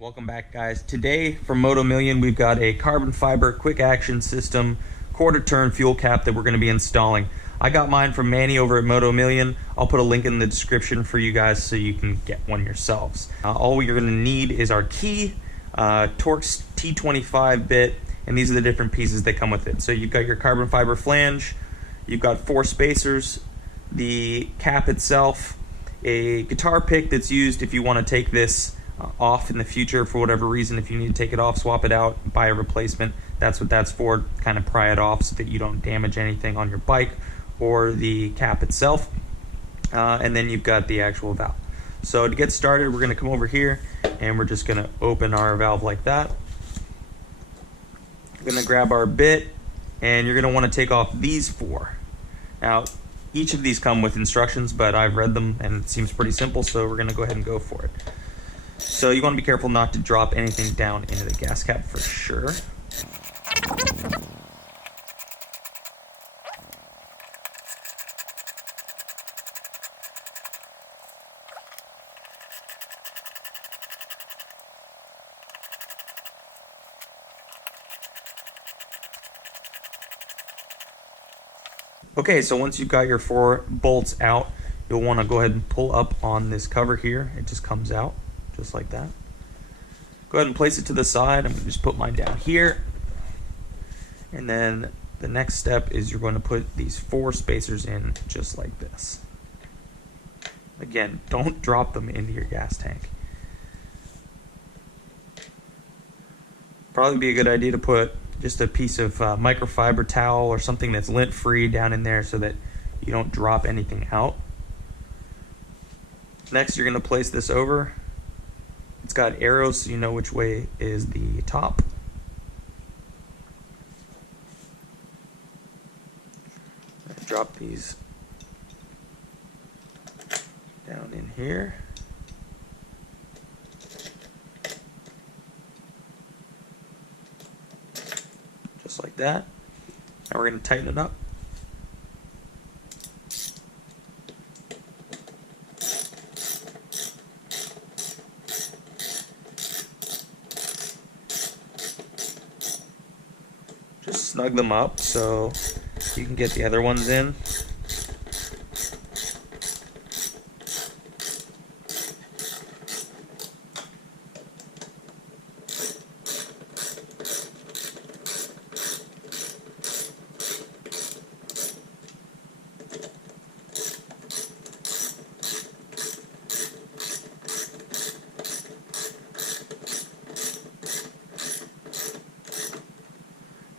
Welcome back, guys. Today from Motomillion, we've got a carbon fiber quick action system quarter turn fuel cap that we're going to be installing. I got mine from Manny over at Motomillion. I'll put a link in the description for you guys so you can get one yourselves. All you're going to need is our key, Torx T25 bit, and these are the different pieces that come with it. So you've got your carbon fiber flange, you've got 4 spacers, the cap itself, a guitar pick that's used if you want to take this off in the future for whatever reason. If you need to take it off, swap it out, buy a replacement. That's what that's for, kind of pry it off so that you don't damage anything on your bike or the cap itself. And then you've got the actual valve. So to get started, we're going to come over here and we're just going to open our valve like that. We're going to grab our bit and you're going to want to take off these 4. Now each of these come with instructions, but I've read them and it seems pretty simple, so we're going to go ahead and go for it. So you want to be careful not to drop anything down into the gas cap for sure. Okay, so once you've got your 4 bolts out, you'll want to go ahead and pull up on this cover here. It just comes out just like that. Go ahead and place it to the side. I'm going to just put mine down here. And then the next step is you're going to put these 4 spacers in just like this. Again, don't drop them into your gas tank. Probably be a good idea to put just a piece of microfiber towel or something that's lint free down in there so that you don't drop anything out. Next, you're going to place this over. It's got arrows so you know which way is the top. Drop these down in here. Just like that. Now we're going to tighten it up. Just snug them up so you can get the other ones in.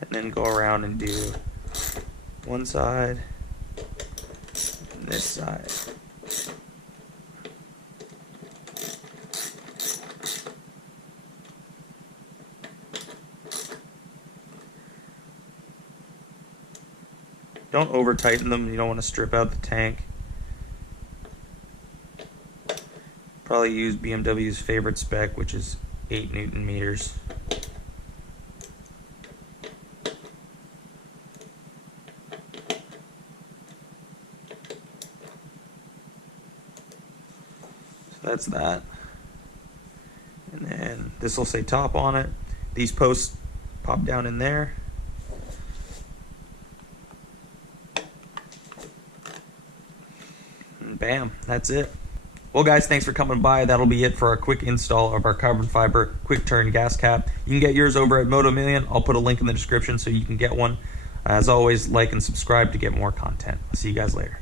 And then go around and do one side and this side. Don't over tighten them. You don't want to strip out the tank. Probably use BMW's favorite spec, which is 8 Newton meters. That's that. And then this will say top on it. These posts pop down in there. And bam, that's it. Well guys, thanks for coming by. That'll be it for our quick install of our carbon fiber quick turn gas cap. You can get yours over at Motomillion. I'll put a link in the description so you can get one. As always, like and subscribe to get more content. I'll see you guys later.